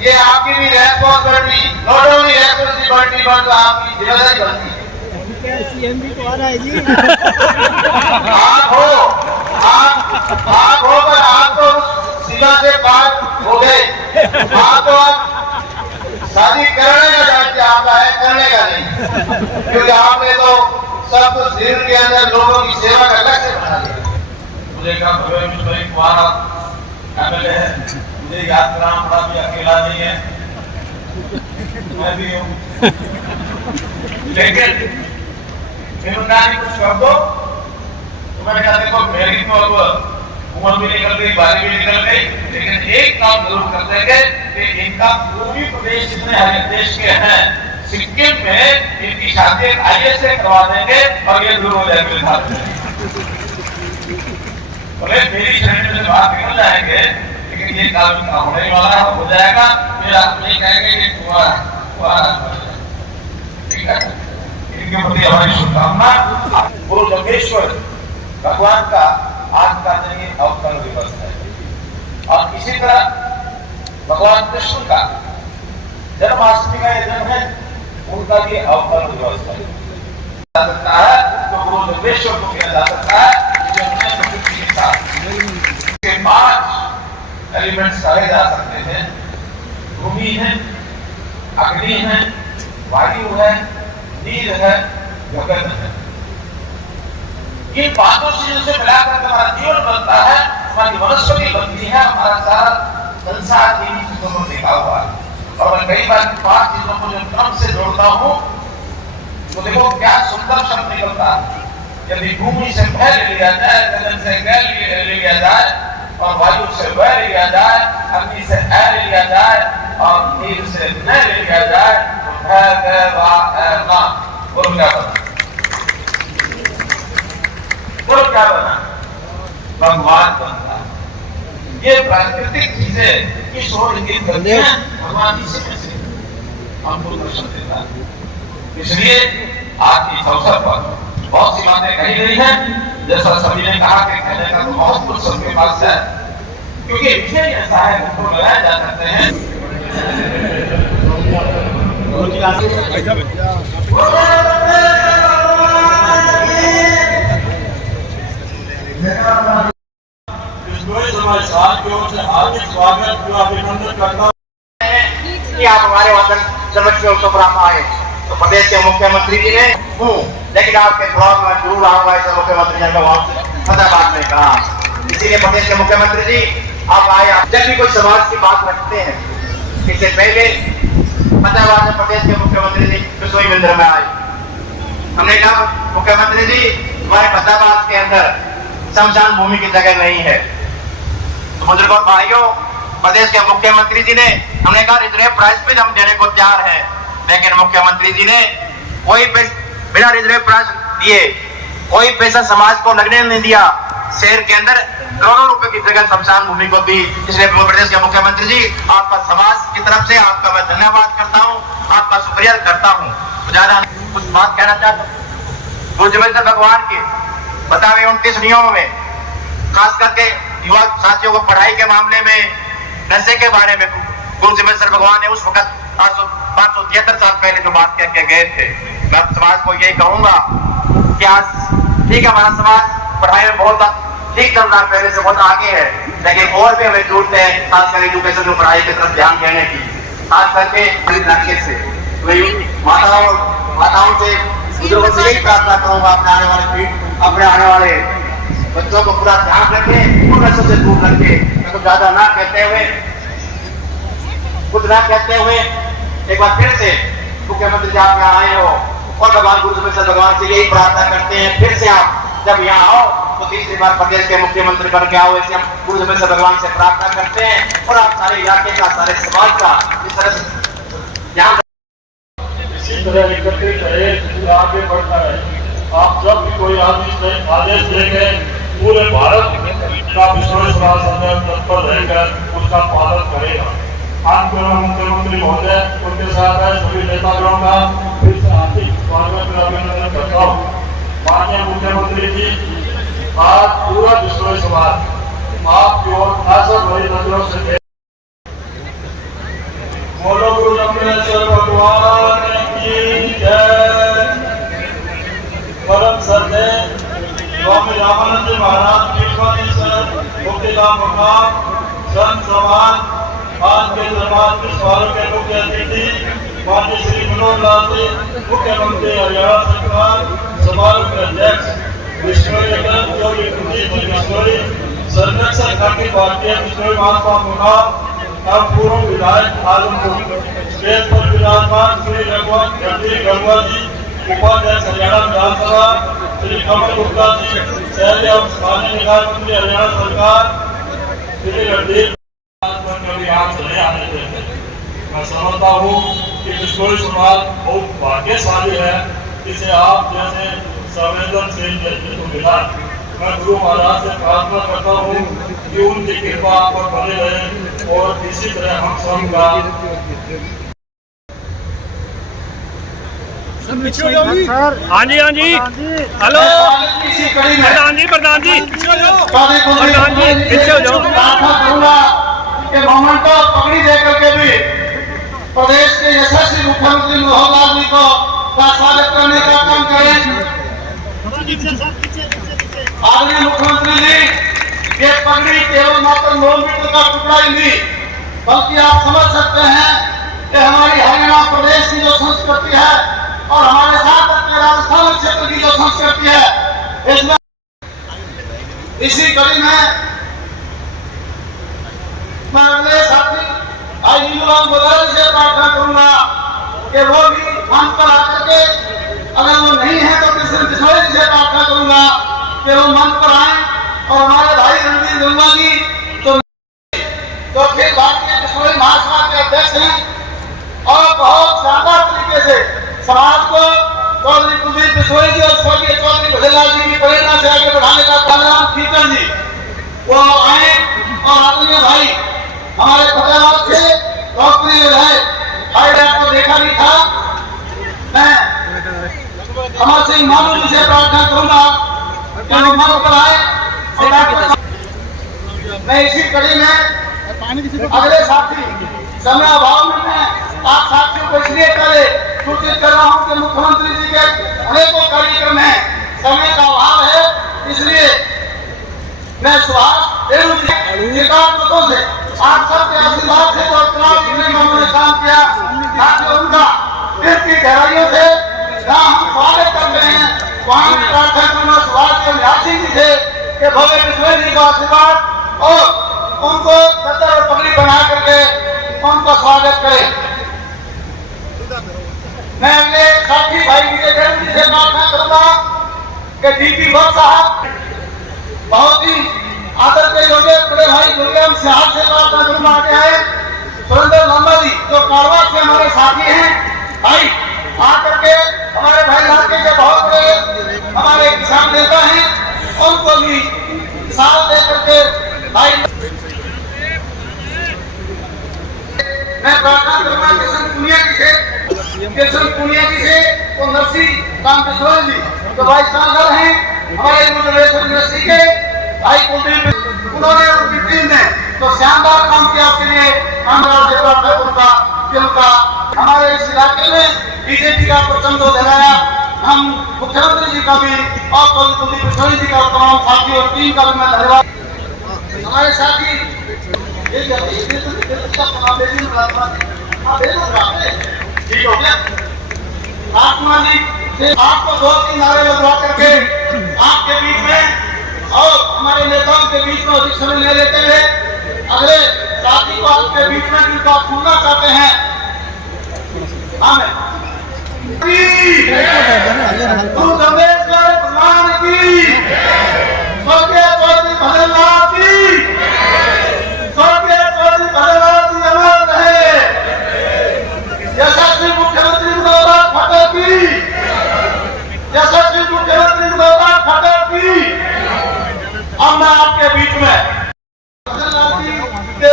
ये आपकी भी responsibility, not only responsibility but आपकी जिम्मेदारी बनती है। सीएम भी तो आ रहा है जी। आप हो पर आप तो सीमा से पार हो गए। आप तो आप शादी करने का दायित्व आपका है, करने का नहीं, क्योंकि आपने तो सब कुछ दिल के अंदर लोगों की सेवा का लक्ष्य बना लिया। मुझे कहा कुमार एमएलए है, मुझे याद कराना पड़ा कि अकेला नहीं है, मैं भी हूँ। लेकिन कुछ कर दो तो मैंने कहा देखो मेरी तो अब उम्र भी निकल गई, बारी भी निकल गई, लेकिन एक काम जरूर कर देंगे कि इनका पूर्वी प्रदेश जितने देश के हैं सिक्किम में इनकी शादी आईएएस से करवा देंगे और ये दूर हो जाएंगे साथ में। बोले मेरी शरीर से बाहर निकल जाएंगे, लेकिन ये काम इनका होने वाला है, हो जाएगा। फिर आप नहीं कहेंगे कि ठीक है। इनके प्रति हमारी शुभकामना। गुरु जम्बेश्वर भगवान का आज का दिन अवतरण दिवस है और इसी तरह भगवान कृष्ण का जन्माष्टमी का ये दिन है, उनका भी अवतरण दिवस है। सकता है तो गुरु जम्बेश्वर को किया जा सकता है जो प्रकृति के साथ 5 एलिमेंट्स कहे जा सकते हैं। भूमि है, अग्नि है, वायु है, नीर है, गगन है। इन 5 चीजों से मिलाकर हमारा जीवन बनता है, हमारी वनस्पति बनती है, हमारा सारा संसार इन्हीं चीजों को देखा हुआ है। और मैं कई बार 5 चीजों को जब क्रम से जोड़ता हूँ तो देखो क्या सुंदर शब्द निकलता है। यदि भूमि से भय ले लिया जाए, गगन से गैल ले लिया जाए और वायु से वह ले लिया जाए, अग्नि से ए ले लिया जाए और नीर से न ले लिया जाए तो क्या बना? भगवान बनता है। ये प्राकृतिक चीजें ईश्वर इंगित करते हैं, भगवान इसी में से हमको दर्शन देता है। इसलिए आज इस अवसर पर बहुत सी बातें कही गई हैं, जैसा सभी ने कहा कि कहने का तो बहुत कुछ सबके पास है, क्योंकि विषय ऐसा है उनको लगाए जा सकते हैं। आप हमारे वतन समस्या उत्सव पर आए तो प्रदेश के मुख्यमंत्री जी ने हूँ, लेकिन आपके ब्लॉग में जरूर आऊंगा ऐसे मुख्यमंत्री जी का फतेहाबाद में कहा। इसीलिए प्रदेश के मुख्यमंत्री जी आप आए, जब भी कोई समाज की बात रखते हैं, इससे पहले फतेहाबाद में प्रदेश के मुख्यमंत्री जी रसोई मंदिर में आए। हमने कहा मुख्यमंत्री जी हमारे फतेहाबाद के अंदर शमशान भूमि की जगह नहीं है। तो बुजुर्गों भाइयों, प्रदेश के मुख्यमंत्री जी ने हमने कहा रिजर्व प्राइस पे हम देने को तैयार हैं, लेकिन मुख्यमंत्री जी ने कोई बिना रिजर्व प्राइस दिए कोई पैसा समाज को लगने नहीं दिया। शहर के अंदर करोड़ों रुपए की जगह शमशान भूमि को दी। इसलिए प्रदेश के मुख्यमंत्री जी आपका समाज की तरफ से आपका मैं धन्यवाद करता हूँ, आपका शुक्रिया करता हूँ। ज्यादा कुछ बात कहना चाहता हूँ गुरु जम्बेश्वर भगवान के बताए 29 नियमों में, खास करके युवा साथियों को पढ़ाई के मामले में, नशे के बारे में गुरु जम्बेश्वर भगवान ने उस वक्त 573 साल पहले जो बात कह के गए थे। मैं समाज को यही कहूंगा कि आज ठीक है हमारा समाज पढ़ाई में बहुत ठीक चल रहा है, पहले से बहुत आगे है, लेकिन और भी हमें जरूरत है खासकर एजुकेशन में पढ़ाई की तरफ ध्यान देने की, खास करके इलाके से। माताओं से बुजुर्गों से यही प्रार्थना करूंगा अपने आने वाले बच्चों को पूरा ध्यान रखें, उन नशों से दूर रखें। तो ज्यादा ना कहते हुए कुछ ना कहते हुए एक बार फिर से मुख्यमंत्री जी आप यहाँ आए हो और भगवान गुरु जम्बेश्वर भगवान से यही प्रार्थना करते हैं, फिर से आप जब यहाँ आओ तो तीसरी बार प्रदेश के मुख्यमंत्री बन के आओ, ऐसे हम गुरु जम्बेश्वर भगवान से प्रार्थना करते हैं। और आप सारे इलाके का, सारे समाज का इस तरह से ध्यान इसी तरह एकत्रित रहे, आगे बढ़ता है। आप जब भी कोई आदेश देंगे पूरे भारत का विश्वास तत्पर रहकर उसका पालन करेगा। आज मुख्यमंत्री महोदय उनके साथ है सभी नेतागणों का फिर से हार्दिक स्वागत और अभिनंदन करता हूँ। माननीय मुख्यमंत्री जी, आज पूरा विश्व समाज आपकी ओर आशा भरी नजरों से मुकाम संत समाज आज के समाज के सवालों के मुख्य अतिथि माननीय श्री मनोहर लाल जी, मुख्यमंत्री हरियाणा सरकार, समारोह के अध्यक्ष विश्नोई विश्नोई, संरक्षक खाकी भारतीय विश्नोई महात्मा मुकाम एवं पूर्व विधायक आलमपुर, स्टेज पर विराजमान श्री गंगवा जी, उपाध्यक्ष हरियाणा विधानसभा श्री कमल गुप्ता जी, शहरी एवं स्थानीय निकाय मंत्री हरियाणा सरकार श्री रणदीप यहाँ चले आने देते। मैं समझता हूँ कि बिश्नोई समाज बहुत भाग्यशाली है, जिसे आप जैसे संवेदनशील नेतृत्व मिला। मैं गुरु महाराज से प्रार्थना करता हूँ कि उनकी कृपा आप पर बने रहे और इसी तरह हम सबका हाँ जी हेलो प्रधान जी प्रधान जी पीछे हो जाओ। के मोमेंट को पकड़ी दे करके भी प्रदेश के यशस्वी मुख्यमंत्री मनोहर लाल जी को स्वागत करने का काम करें। आदरणीय मुख्यमंत्री जी, ये पगड़ी केवल मात्र 9 मीटर का टुकड़ा ही नहीं, बल्कि आप समझ सकते हैं कि हमारी हरियाणा प्रदेश की जो संस्कृति है और हमारे साथ अपने राजस्थान क्षेत्र की जो संस्कृति है, इसमें इसी कड़ी में मैं अगले साथी भाई नीलूराम गोदारी से प्रार्थना करूंगा कि वो भी मंच पर आकर के, अगर वो नहीं है तो कृष्ण बिश्नोई जी से प्रार्थना करूंगा कि वो मंच पर आए और हमारे भाई रणदीप गंगवा जी तो फिर भारतीय बिश्नोई महासभा के अध्यक्ष हैं और बहुत शानदार तरीके से समाज को चौधरी कुलदीप बिश्नोई जी और स्वर्गीय चौधरी भजनलाल जी की प्रेरणा से आगे बढ़ाने का काम खींचन जी वो आए और आदरणीय भाई हमारे फतेहाबाद से लोकप्रिय विधायक भाई को देखा नहीं था, मैं अमर सिंह मानू जी से प्रार्थना करूंगा कि वो मंच पर आए। मैं इसी कड़ी में अगले साथी समय अभाव में मैं आप साथियों को इसलिए पहले सूचित कर रहा हूं कि मुख्यमंत्री जी के अनेकों कार्यक्रम है, समय का अभाव है, इसलिए मैं सुभाष रेणु जी मतों से आप सबके आशीर्वाद से जो चुनाव जीतने में उन्होंने काम किया, ताकि उनका दिल की गहराइयों से जहाँ हम स्वागत करते हैं वहाँ की प्रार्थना करूँगा सुभाष के निवासी जी से कि भव्य बिश्नोई जी का आशीर्वाद और उनको सत्तर और पगड़ी बना करके उनका स्वागत करें। मैं अगले साथी भाई विजय जी से प्रार्थना करूँगा कि डीपी भट्ट साहब बहुत ही आदर के योग्य बड़े भाई गुरुराम सिहार से प्रार्थना करूंगा आगे आए। सुरेंद्र लांबा जी जो कारवा से हमारे साथी हैं, भाई आकर के हमारे भाई इलाके के बहुत बड़े हमारे किसान नेता हैं, उनको भी साथ दे करके भाई मैं प्रार्थना करूंगा किशन पुनिया जी से तो नरसी राम किशोर जी जो भाई सांसद हैं हमारे यूनिवर्सिटी के भाई कुलदीप, उन्होंने उनकी टीम ने तो शानदार काम किया, उसके लिए उनका हमारे इस इलाके में बीजेपी का प्रचंड दिलाया। हम मुख्यमंत्री जी का भी और कुलदीप बिश्नोई जी का तमाम साथी और टीम का भी मैं धन्यवाद। हमारे साथी ठीक हो गया आत्मा जी से आपको 2-3 नारे लगवा करके आपके बीच में और हमारे नेताओं के बीच में अधिक समय ले लेते हुए अगले साथी को आपके बीच में जिनको आप सुनना चाहते हैं भगवान की स्वर्गीय चौधरी भजनलाल की स्वर्गीय चौधरी भजनलाल जी अमर रहे, यशस्वी मुख्यमंत्री मनोहर खट्टर की यशस्वी मुख्यमंत्री मनोहर खट्टर की। अब मैं आपके बीच में भजनलाल जी के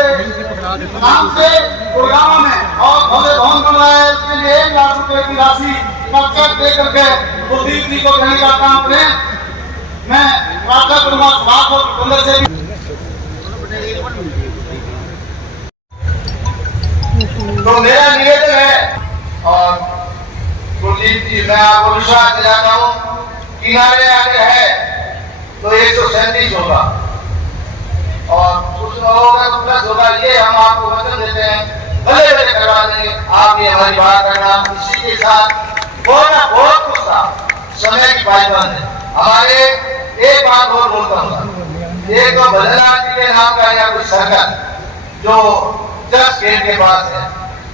नाम से गुड़गांव में और भव्य भवन बन रहा है, इसके लिए 1 लाख रुपए की राशि का चेक दे करके कुलदीप जी को देने का काम करें। मैं प्रार्थना करूंगा सुभाष और बंदर से तो मेरा निवेदन है और कुलदीप जी मैं आपको विश्वास दिलाता हूँ किनारे आगे है तो 137 होगा, और कुछ होगा तो प्लस होगा, ये हम आपको वचन देते हैं, भले भले करवा देंगे। आप ये हमारी बात करना। इसी के साथ बहुत कुछ था, समय की पाबंदी है हमारे। एक बात और बोलता हूँ, एक तो भजनलाल जी के नाम का यहाँ कुछ सर्कल जो चर्च गेट के पास है।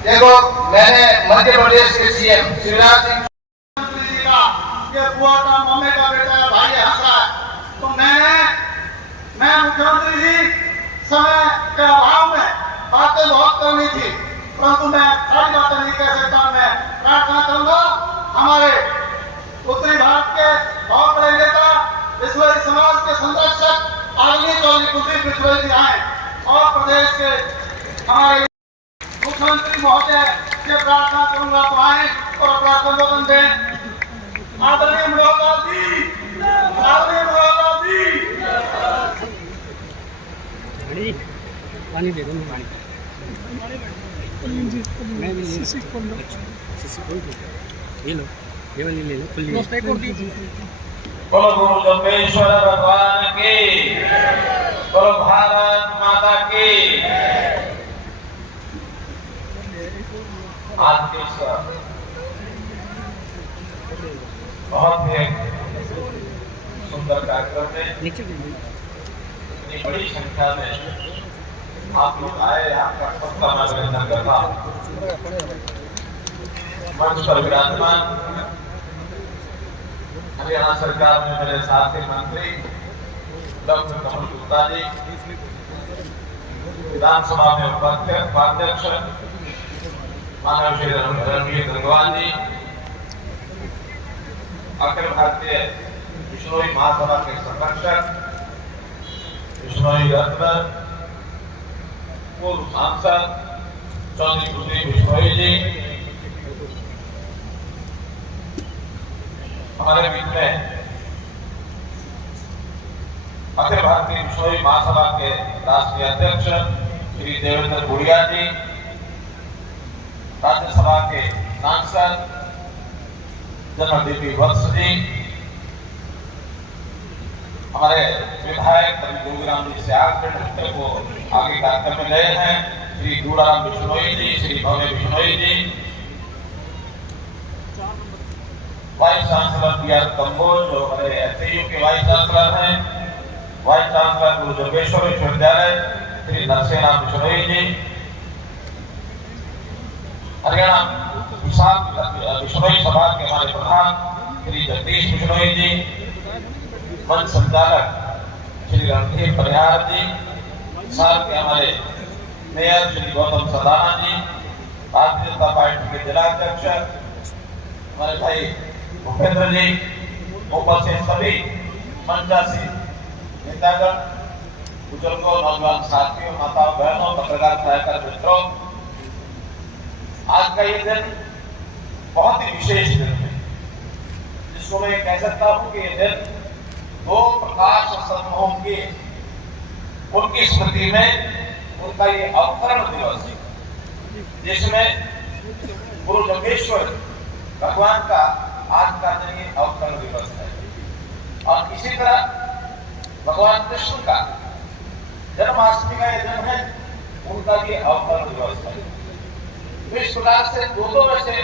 देखो, मैंने मध्य प्रदेश के सीएम शिवराज सिंह ये बुआ का मम्मी का बेटा है, भाई हंस रहा है, तो मैं मुख्यमंत्री जी समय के अभाव में बातें बहुत करनी थी, परंतु मैं सारी बातें नहीं कह सकता। मैं प्रार्थना करूंगा हमारे उत्तरी भारत के बहुत बड़े नेता विश्वई समाज के संरक्षक आदरणीय चौधरी कुलदीप विश्वई जी आए और प्रदेश के हमारे मुख्यमंत्री महोदय से प्रार्थना करूंगा तो आए और अपना संबोधन दें। आदरणीय मनोहर जी, आदरणीय मनोहर जी, पानी दे दो, पानी मैं भी ये लो, ये वाली ले लो, खुली बोलो गुरु जम्बेश्वर भगवान की, बोलो भारत माता की। आज के बहुत ही सुंदर कार्यक्रम में इतनी बड़ी संख्या में आप लोग आए, आपका सबका मैं अभिनंदन करता हूँ। मंच पर विराजमान हरियाणा सरकार में मेरे साथी मंत्री डॉक्टर कमल गुप्ता जी, विधानसभा में उपाध्यक्ष मानव श्री रणवीर गंगवाल जी, अखिल भारतीय विश्नोई महासभा के संरक्षक विश्नोई रत्न पूर्व सांसद चौधरी कुलदीप विश्नोई जी, हमारे बीच में अखिल भारतीय विश्नोई महासभा के राष्ट्रीय अध्यक्ष श्री देवेंद्र गुड़िया जी, राज्यसभा के सांसद जनरल डीपी वत्स जी, हमारे विधायक कवि जोगीराम जी से आकर को आगे कार्यक्रम में गए हैं, श्री दूराराम बिश्नोई जी, श्री भव्य बिश्नोई जी, वाइस चांसलर बी.आर. कंबोज जो हमारे एसयू के वाइस चांसलर हैं, वाइस चांसलर गुरु जम्बेश्वर विश्वविद्यालय श्री नरसिंहराम बिश्नोई जी, हरियाणा बिश्नोई सभा के हमारे प्रधान श्री जगदीश बिश्नोई जी, मंच संचालक श्री रणधीर परिहार जी, साथ के हमारे मेयर श्री गौतम सदाना जी, भारतीय जनता पार्टी के जिला अध्यक्ष हमारे भाई भूपेंद्र जी, उपस्थित सभी मंचासी नेतागण, बुजुर्गों, नौजवान साथियों, माताओं, बहनों, पत्रकार सहायता मित्रों, आज का ये दिन बहुत ही विशेष दिन है, जिसको मैं कह सकता हूं कि ये दिन दो प्रकाश समूहों की उनकी स्मृति में उनका ये अवतरण दिवस है, जिसमें गुरु जम्बेश्वर भगवान का आज का दिन ये अवतरण दिवस है। और इसी तरह भगवान कृष्ण का जन्माष्टमी का ये दिन है, उनका ये अवतरण दिवस है। तो इस प्रकार से दोनों में से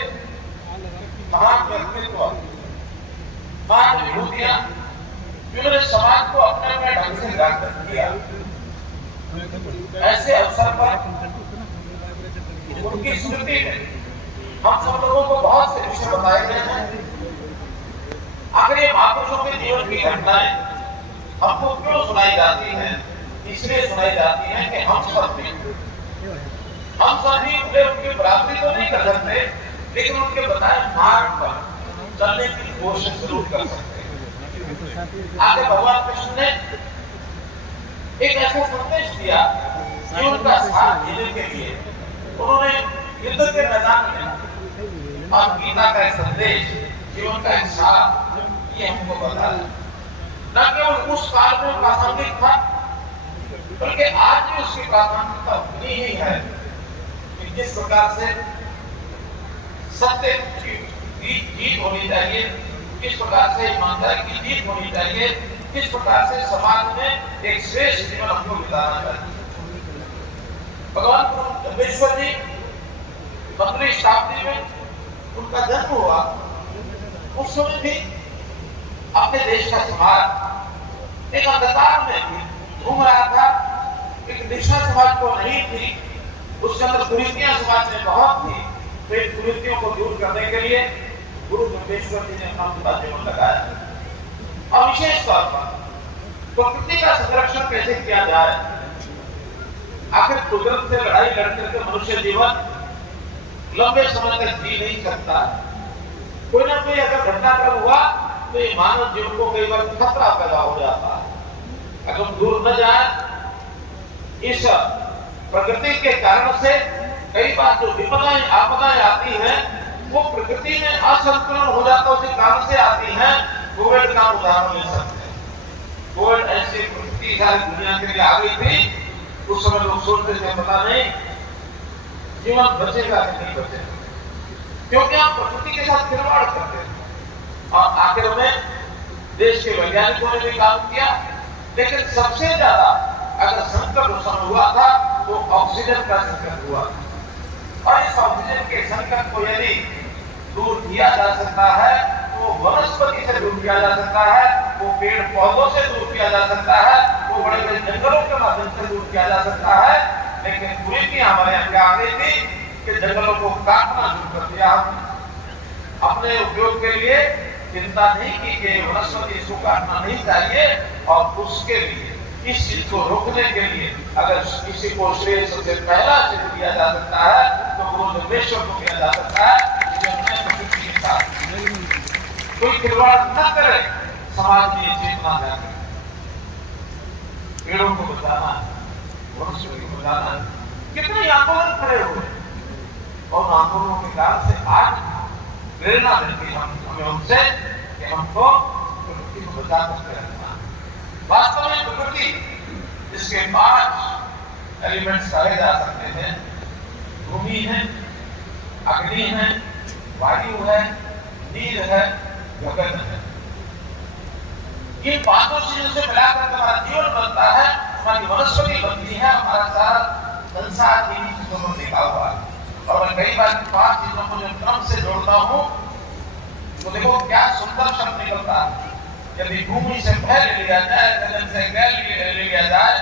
महान व्यक्तित्व, महान विभूतियां, जिन्होंने समाज को अपने अपने ढंग से जागृत किया, ऐसे अवसर पर उनकी स्मृति में हम सब लोगों को बहुत से विषय बताए गए हैं। आखिर ये महापुरुषों के जीवन की घटनाएं हमको क्यों सुनाई जाती हैं? इसलिए सुनाई जाती हैं कि हम सब भी उनकी बराबरी तो नहीं कर सकते, लेकिन उनके बताए मार्ग पर चलने की कोशिश जरूर कर सकते हैं। आगे भगवान कृष्ण ने एक ऐसा संदेश दिया कि उनका साथ देने के लिए उन्होंने युद्ध के मैदान में और गीता का एक संदेश, जीवन का एक सार, ये हमको बताया। न केवल उस काल में प्रासंगिक था, बल्कि आज भी उसकी प्रासंगिकता उतनी ही है कि जिस प्रकार से सत्य की जीत होनी चाहिए, किस प्रकार से ईमानदारी की जीत होनी चाहिए, किस प्रकार से समाज में एक श्रेष्ठ जीवन हमको बिताना चाहिए। भगवान गुरु जम्भेश्वर जी 15वीं शताब्दी में उनका जन्म हुआ। उस समय भी अपने देश का समाज एक अंधकार में घूम रहा था, एक दिशा समाज को नहीं थी, उसके अंदर कुरीतियां समाज में बहुत थी। तो इन कुरीतियों को दूर करने के लिए गुरु जम्भेश्वर जी ने अपना जीवन लगाया। और विशेष तौर पर प्रकृति का संरक्षण कैसे किया जाए। आखिर कुदरत से लड़ाई लड़कर के मनुष्य जीवन लंबे समय तक जी नहीं सकता। कोई ना कोई अगर घटनाक्रम हुआ तो ये मानव जीवन को कई बार खतरा पैदा हो जाता है। अगर दूर न जाए इस प्रकृति के कारण से कई बार जो विपदाएं आपदाएं आती हैं वो प्रकृति में असंतुलन हो जाता है, उसी कारण से आती हैं। कोविड का उदाहरण ले सकते हैं। कोविड ऐसी प्रकृति सारी दुनिया के लिए आ गई थी। उस समय लोग सोचते थे पता नहीं जीवन बचेगा कि नहीं बचेगा, क्योंकि आप प्रकृति के साथ खिलवाड़ करते हैं। और आखिर में देश के वैज्ञानिकों ने भी काम किया, लेकिन सबसे ज्यादा अगर संकट उस समय हुआ था तो ऑक्सीजन का संकट हुआ। और इस ऑक्सीजन के संकट को यदि दूर किया जा सकता है तो वनस्पति से दूर किया जा सकता है, वो पेड़ पौधों से दूर किया जा सकता है, वो बड़े बड़े जंगलों के माध्यम से दूर किया जा सकता है। लेकिन कुरीतियां हमारे यहाँ क्या आ गई थी कि जंगलों को काटना शुरू कर दिया। अपने उपयोग के लिए चिंता नहीं की कि वनस्पति इसको काटना नहीं चाहिए, और उसके लिए इस चीज को रोकने के लिए अगर किसी को श्रेय सबसे पहला सिद्ध किया जा सकता है तो गुरु जम्भेश्वर को किया जा सकता है। प्रकृति के साथ कोई खिलवाड़ न करे, समाज में चेतना जाए, पेड़ों को बचाना, मनुष्य को बचाना। कितने आंदोलन खड़े हुए और आंदोलनों के कारण से आज प्रेरणा मिलती है हमें उनसे कि हमको प्रकृति को बचा सकते हैं। वास्तव में प्रकृति जिसके 5 एलिमेंट्स कहे जा सकते हैं, भूमि है, अग्नि है, वायु है, नीर है, गगन है। इन 5 चीजों से मिलाकर हमारा जीवन बनता है, हमारी वनस्पति बनती है, हमारा सारा संसार इन्हीं चीजों पर टिका हुआ है। और मैं कई बार 5 चीजों को जब क्रम से जोड़ता हूँ तो देखो क्या सुंदर शब्द निकलता है। यदि भूमि से भय ले लिया जाए, गगन से गैल ले लिया जाए,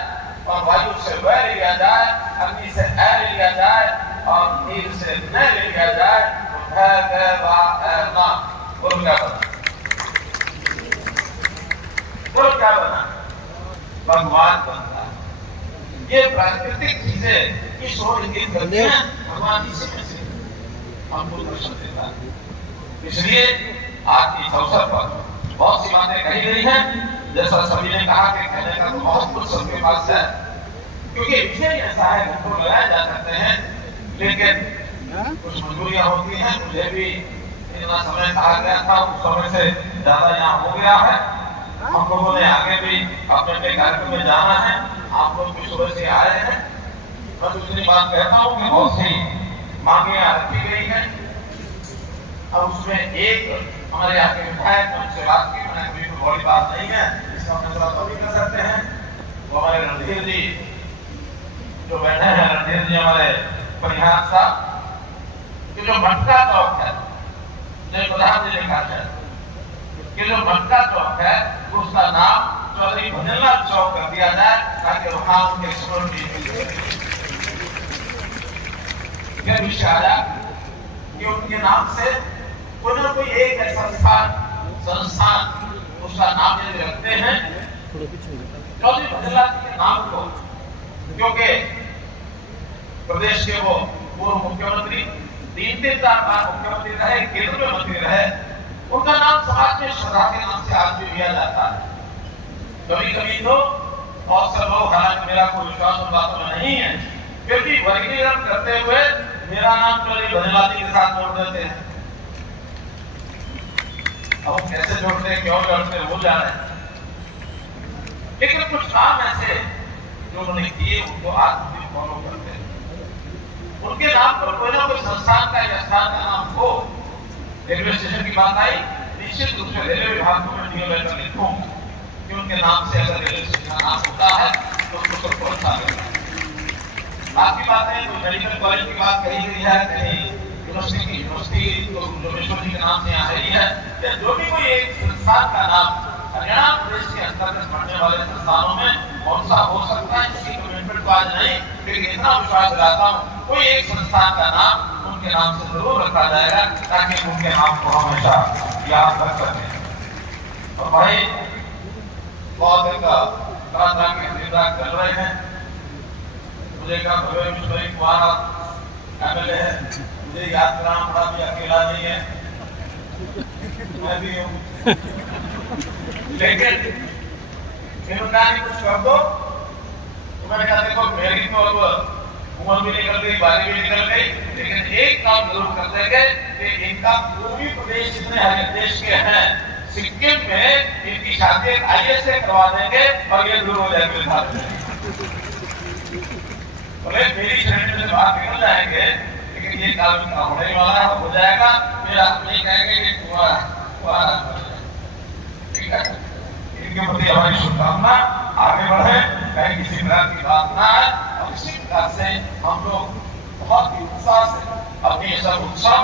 और वायु से वह ले लिया जाए, अग्नि से ए ले लिया जाए, और नीर से न ले लिया जाए, तो भय गय वा ना बोलो क्या बना? बोलो क्या बना? भगवान बनता है। ये प्राकृतिक चीजें इस ओर इंगित करते हैं, भगवान इसी में से हमको दर्शन देता है। इसलिए आज इस अवसर पर बहुत सी बातें कही गई हैं। जैसा सभी ने कहा कि कहने का तो बहुत कुछ सबके पास है, क्योंकि विषय ऐसा है हमको लगाए जा सकते हैं, लेकिन कुछ मजबूरियां होती हैं। मुझे भी इतना समय कहा गया था, उस समय से ज्यादा यहाँ हो गया है। हम लोगों ने आगे भी अपने अपने कार्यक्रम में जाना है। आप लोग भी सुबह से आए हैं। मैं दूसरी बात कहता हूँ कि बहुत सी मांगे रखी गई है, और उसमें एक हमारे यहाँ के विधायक उनसे बात की, मैंने कोई बड़ी बात नहीं है, इसका फैसला तो भी कर सकते हैं। वो हमारे रणधीर जी जो बैठे हैं, रणधीर जी हमारे परिहार साहब, कि जो भटका चौक है, जो प्रधान जी ने कहा है कि जो भटका चौक है उसका नाम चौधरी भजनलाल चौक कर दिया जाए, ताकि वहां उनके स्मृति विषय आया कि उनके नाम से कोई ना कोई एक संस्थान उसका नाम यदि रखते हैं चौधरी भजनलाल जी के नाम को, क्योंकि प्रदेश के वो पूर्व मुख्यमंत्री 3-4 बार मुख्यमंत्री रहे, केंद्र में मंत्री रहे, उनका नाम समाज में श्रद्धा के नाम से आज भी लिया जाता है। कभी कभी तो बहुत से लोग, हालांकि मेरा कोई विश्वास उन बातों में नहीं है, फिर भी वर्गीकरण करते हुए मेरा नाम चौधरी भजनलाल जी के साथ जोड़ देते हैं। अब कैसे जोड़ते हैं, क्यों जोड़ते हैं, वो जाने। लेकिन कुछ काम ऐसे जो उन्होंने किए उनको आज भी फॉलो करते हैं। उनके नाम पर कोई ना कोई संस्थान का या स्थान का नाम हो। रेलवे स्टेशन की बात आई, निश्चित रूप से रेलवे विभाग को मैं नियम लेकर लिखूंगा। कि उनके नाम से अगर रेलवे स्टेशन का नाम होता है तो उसको प्रोत्साहन करना। बाकी बातें तो मेडिकल कॉलेज की बात कही गई है, कहीं यूनिवर्सिटी तो जोगेश्वर जी के नाम से यहाँ रही है, या जो भी कोई एक संस्थान का नाम हरियाणा प्रदेश के अंतर्गत पड़ने वाले संस्थानों में कौन सा हो सकता है, इसकी कमिटमेंट तो आज नहीं, लेकिन इतना विश्वास दिलाता हूँ कोई एक संस्थान का नाम उनके नाम से जरूर रखा जाएगा, ताकि उनके नाम को हमेशा याद रख सकें। और भाई बहुत तरह के निर्धार कर रहे हैं, मुझे क्या कुमार एमएलए है, मुझे याद कराना पड़ा भी अकेला नहीं है, मैं भी हूँ, लेकिन कुछ कर दो तो मैंने कहा देखो मेरी तो अब उम्र भी निकल गई, बारी भी निकल गई, लेकिन एक काम जरूर कर देंगे कि इनका पूर्वी प्रदेश जितने हर देश के हैं सिक्किम में इनकी शादी आईएएस से करवा देंगे और ये दूर हो जाएंगे। बोले मेरी श्रेणी में बाहर निकल जाएंगे, लेकिन ये काम इनका होने वाला है, हो जाएगा, फिर आप नहीं कहेंगे कि ठीक है। इनके प्रति हमारी शुभकामना, आगे बढ़े, कहीं किसी प्रकार की बात ना आए, और इसी प्रकार से हम लोग बहुत ही उत्साह से अपनी सब उत्सव,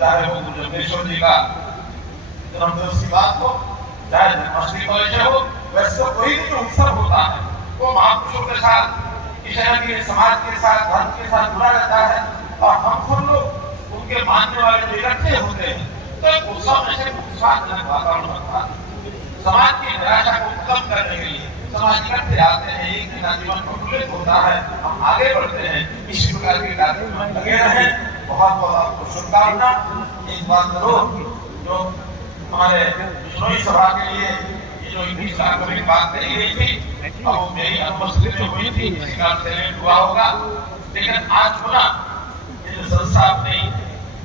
चाहे वो जोगेश्वर जी का जन्मदिवस की बात हो, चाहे जन्माष्टमी कॉलेज हो, वैसे तो कोई भी जो उत्सव होता है वो महापुरुषों के साथ, शहर के समाज के साथ, धर्म के साथ जुड़ा रहता है, और हम सब लोग उनके मानने वाले जो इकट्ठे होते हैं तो एक उत्सव ऐसे उत्साहजनक वातावरण बनता है। समाज की निराशा को कम करने के लिए समाज इकट्ठे आते हैं, एक दिन जीवन प्रफुल्लित होता है, हम आगे बढ़ते हैं, इसी प्रकार के कार्यक्रम में लगे रहे। बहुत बहुत आपको शुभकामना। एक बात जरूर जो हमारे बिश्नोई सभा के लिए ये जो 21 लाख की बात कही गई थी, अब वो मेरी अनुपस्थिति में हुई थी, इसी कारण से हुआ होगा, लेकिन आज पुनः ये जो संस्था अपनी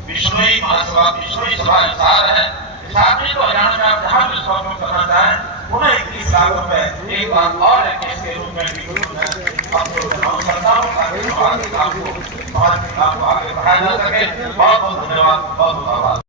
बिश्नोई महासभा, बिश्नोई सभा हिसार है, हिसार में तो हरियाणा में आप जहाँ भी इसका उपयोग करना चाहें, पुनः 21 लाख रुपए एक बार और एक के रूप में आपको सरकारों का समाज के काम को आगे बढ़ाया जा सके। बहुत बहुत धन्यवाद, बहुत बहुत आभार।